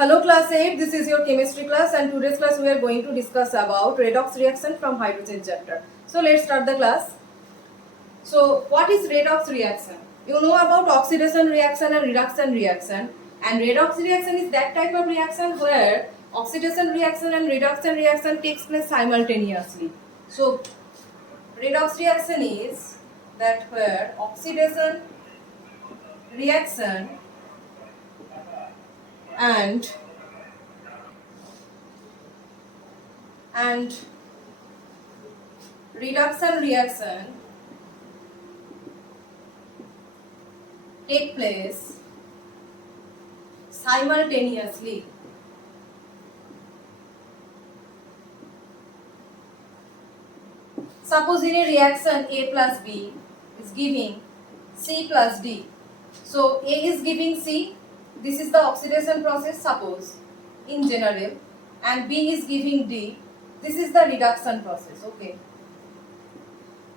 Hello class 8, this is your chemistry class and today's class we are going to discuss about redox reaction from hydrogen chapter. So let's start the class. So what is redox reaction? You know about oxidation reaction and reduction reaction, and redox reaction is that type of reaction where oxidation reaction and reduction reaction takes place simultaneously. So redox reaction is that where oxidation reaction and reduction reaction take place simultaneously. Suppose in a reaction A plus B is giving C plus D. So A is giving C, this is the oxidation process suppose in general, and B is giving D, this is the reduction process. Okay.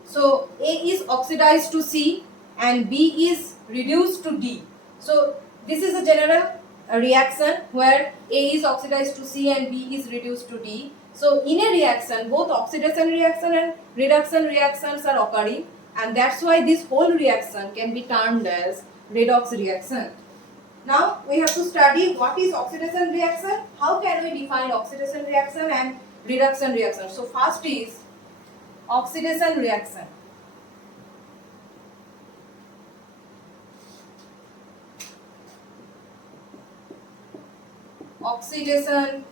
So A is oxidized to C and B is reduced to D. So this is a general reaction where A is oxidized to C and B is reduced to D. So in a reaction, both oxidation reaction and reduction reactions are occurring, and that's why this whole reaction can be termed as redox reaction. Now we have to study what is oxidation reaction, how can we define oxidation reaction and reduction reaction. So first is oxidation reaction. Oxidation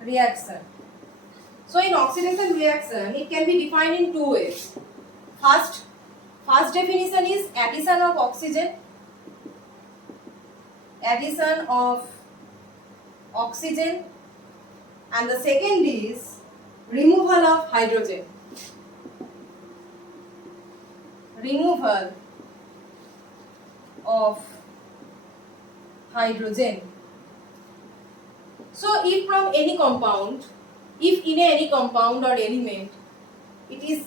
reaction. So in oxidation reaction, it can be defined in two ways. First definition is addition of oxygen. Addition of oxygen, and the second is removal of hydrogen. Removal of hydrogen. So if from any compound, if in any compound or element it is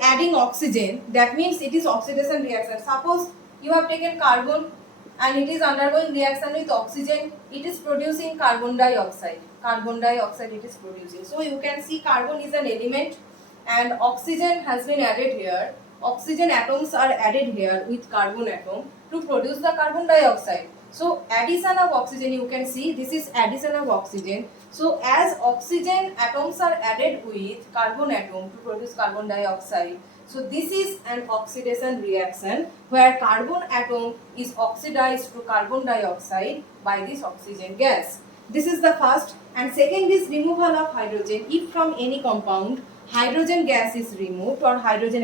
adding oxygen, that means it is oxidation reaction. Suppose you have taken carbon and it is undergoing reaction with oxygen, it is producing carbon dioxide. Carbon dioxide it is producing. So you can see carbon is an element and oxygen has been added here. Oxygen atoms are added here with carbon atom to produce the carbon dioxide. So addition of oxygen, you can see this is addition of oxygen. So as oxygen atoms are added with carbon atom to produce carbon dioxide, so this is an oxidation reaction where carbon atom is oxidized to carbon dioxide by this oxygen gas. This is the first, and second is removal of hydrogen. If from any compound hydrogen gas is removed or hydrogen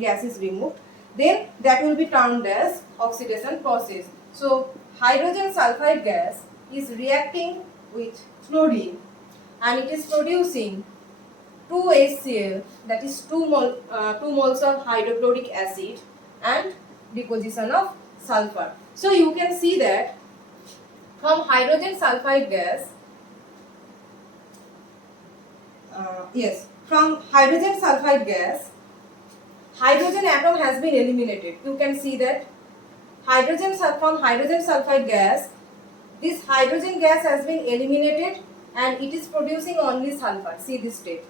gas is removed, then that will be termed as oxidation process. So hydrogen sulfide gas is reacting with fluorine and it is producing 2HCl, that is 2 moles of hydrochloric acid and deposition of sulfur. So you can see that from hydrogen sulfide gas, from hydrogen sulfide gas, hydrogen atom has been eliminated. You can see that from hydrogen sulfide gas, this hydrogen gas has been eliminated and it is producing only sulfur. See this state.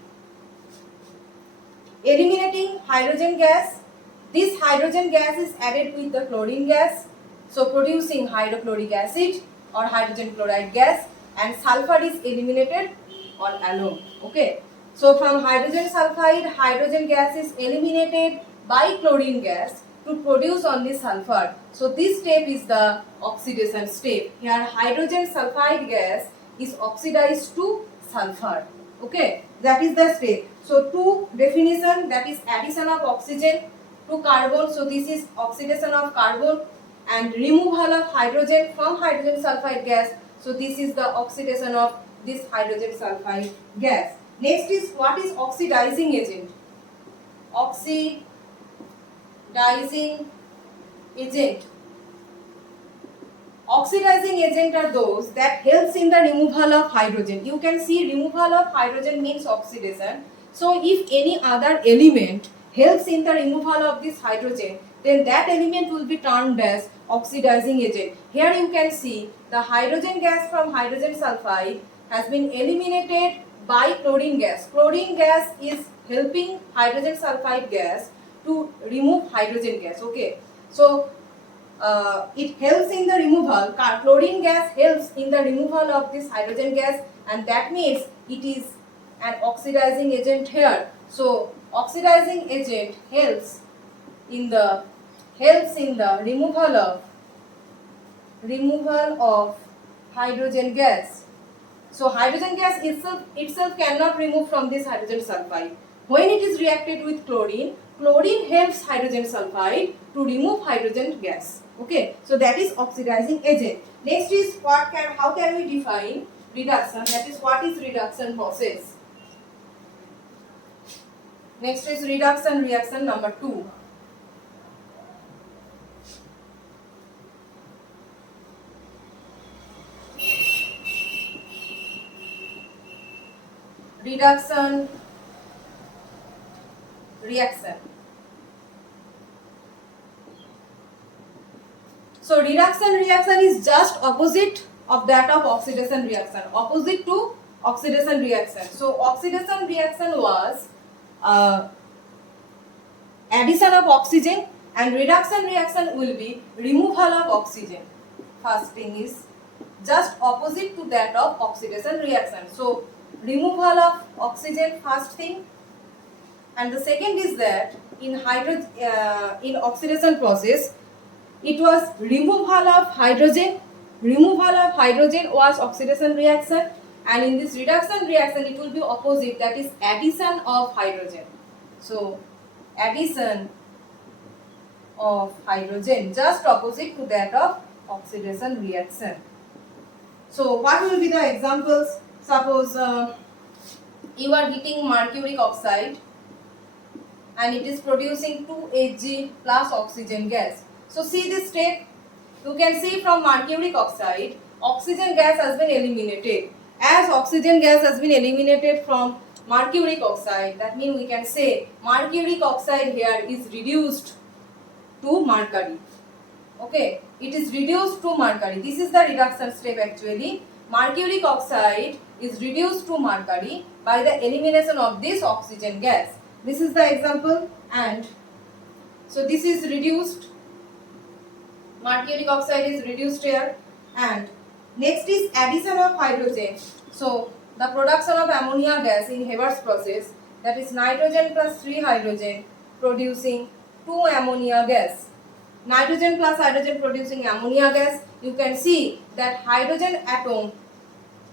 Eliminating hydrogen gas, this hydrogen gas is added with the chlorine gas, so producing hydrochloric acid or hydrogen chloride gas, and sulfur is eliminated all alone. Okay. So from hydrogen sulfide, hydrogen gas is eliminated by chlorine gas to produce only sulfur. So this step is the oxidation step. Here hydrogen sulfide gas is oxidized to sulfur. Okay, that is the step. So two definition, that is addition of oxygen to carbon. So this is oxidation of carbon, and removal of hydrogen from hydrogen sulfide gas. So this is the oxidation of this hydrogen sulfide gas. Next is what is oxidizing agent? Oxidizing agent. Oxidizing agent are those that helps in the removal of hydrogen. You can see removal of hydrogen means oxidation. So if any other element helps in the removal of this hydrogen, then that element will be termed as oxidizing agent. Here you can see the hydrogen gas from hydrogen sulfide has been eliminated by chlorine gas. Chlorine gas is helping hydrogen sulfide gas to remove hydrogen gas. Okay, so it helps in the removal. Chlorine gas helps in the removal of this hydrogen gas, and that means it is an oxidizing agent here. So oxidizing agent helps in the removal of hydrogen gas. So hydrogen gas itself cannot remove from this hydrogen sulfide. When it is reacted with chlorine, chlorine helps hydrogen sulfide to remove hydrogen gas. Okay, so that is oxidizing agent. Next is how can we define reduction? That is, what is reduction process? Next is reduction reaction number 2. Reduction reaction. So reduction reaction is just opposite of that of oxidation reaction, opposite to oxidation reaction. So oxidation reaction was addition of oxygen, and reduction reaction will be removal of oxygen. First thing is just opposite to that of oxidation reaction. So removal of oxygen, first thing, and the second is that in oxidation process it was removal of hydrogen. Removal of hydrogen was oxidation reaction, and in this reduction reaction it will be opposite, that is addition of hydrogen. So addition of hydrogen, just opposite to that of oxidation reaction. So what will be the examples? Suppose you are heating mercuric oxide and it is producing 2Hg plus oxygen gas. So see this step. You can see from mercuric oxide, oxygen gas has been eliminated. As oxygen gas has been eliminated from mercuric oxide, that means we can say mercuric oxide here is reduced to mercury. Okay, it is reduced to mercury. This is the reduction step actually. Mercuric oxide is reduced to mercury by the elimination of this oxygen gas. This is the example, and so this is reduced. Mercuric oxide is reduced here, and next is addition of hydrogen. So the production of ammonia gas in Haber's process, that is nitrogen plus 3 hydrogen producing 2 ammonia gas. Nitrogen plus hydrogen producing ammonia gas. You can see that hydrogen atom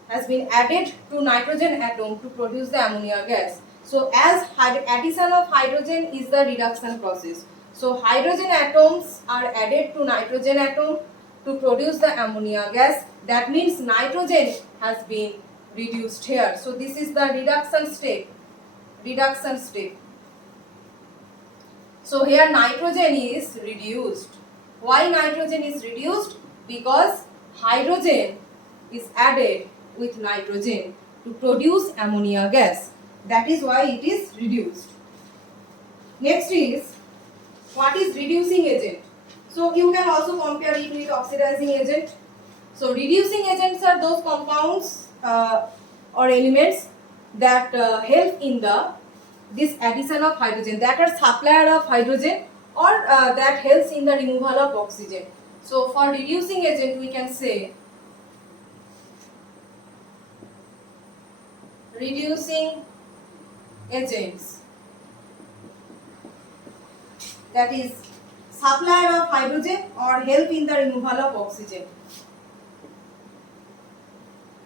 has been added to nitrogen atom to produce the ammonia gas. So as addition of hydrogen is the reduction process. So hydrogen atoms are added to nitrogen atom to produce the ammonia gas. That means nitrogen has been reduced here. So this is the reduction step. Reduction step. So here nitrogen is reduced. Why nitrogen is reduced? Because hydrogen is added with nitrogen to produce ammonia gas. That is why it is reduced. Next is, what is reducing agent? So you can also compare it with oxidizing agent. So reducing agents are those compounds or elements that help in this addition of hydrogen, that are supplier of hydrogen, or that helps in the removal of oxygen. So for reducing agent we can say reducing agents, that is supplier of hydrogen or help in the removal of oxygen.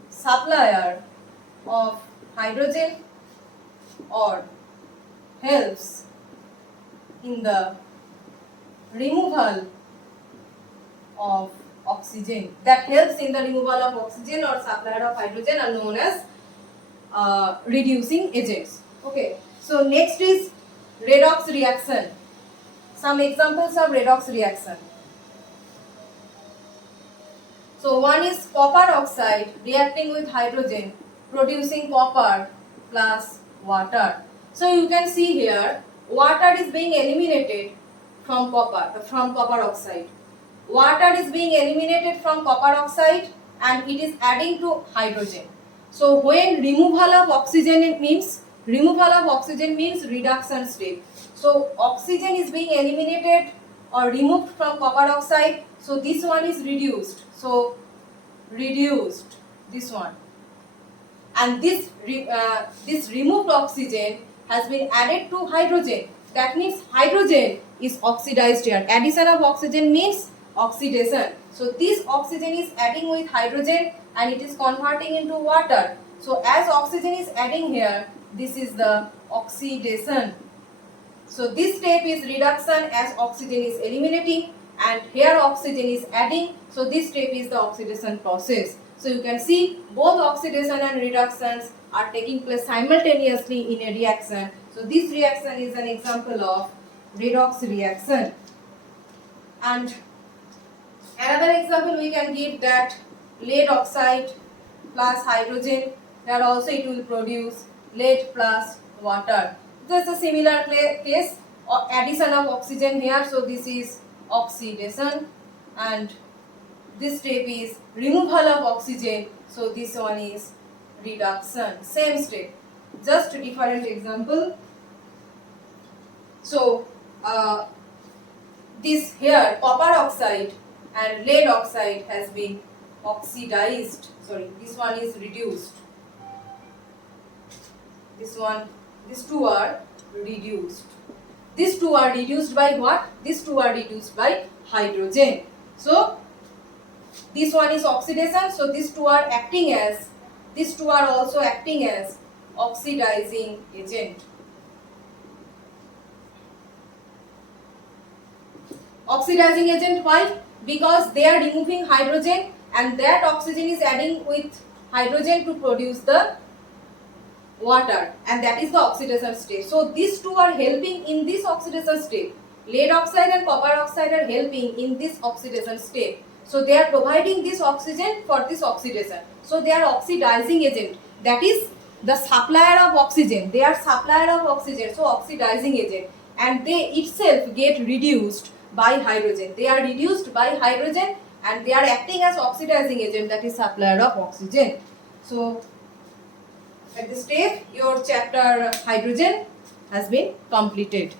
Supplier of hydrogen or helps in the removal of oxygen. That helps in the removal of oxygen or supplier of hydrogen are known as reducing agents. Okay, so next is redox reaction. Some examples of redox reaction. So one is copper oxide reacting with hydrogen producing copper plus water. So you can see here water is being eliminated from copper oxide. Water is being eliminated from copper oxide and it is adding to hydrogen. So when removal of oxygen means reduction step. So oxygen is being eliminated or removed from copper oxide. So this one is reduced. So reduced this one, and this removed oxygen has been added to hydrogen. That means hydrogen is oxidized here. Addition of oxygen means oxidation. So this oxygen is adding with hydrogen and it is converting into water. So as oxygen is adding here, this is the oxidation. So this step is reduction as oxygen is eliminating, and here oxygen is adding. So this step is the oxidation process. So you can see both oxidation and reductions are taking place simultaneously in a reaction. So this reaction is an example of redox reaction. And another example we can give that lead oxide plus hydrogen, that also it will produce lead plus water. This is a similar case, addition of oxygen here. So this is oxidation and this step is removal of oxygen. So this one is reduction. Same step, just different example. So this here copper oxide and lead oxide has been oxidized. Sorry, this one is reduced. This one, these two are reduced. These two are reduced by what? These two are reduced by hydrogen. So this one is oxidation. So these two are acting as, these two are also acting as oxidizing agent. Oxidizing agent, why? Because they are removing hydrogen and that oxygen is adding with hydrogen to produce the water, and that is the oxidation state. So these two are helping in this oxidation state. Lead oxide and copper oxide are helping in this oxidation state. So they are providing this oxygen for this oxidation. So they are oxidizing agent. That is the supplier of oxygen. They are supplier of oxygen. So oxidizing agent, and they itself get reduced by hydrogen. They are reduced by hydrogen and they are acting as oxidizing agent, that is supplier of oxygen. So at this stage your chapter hydrogen has been completed.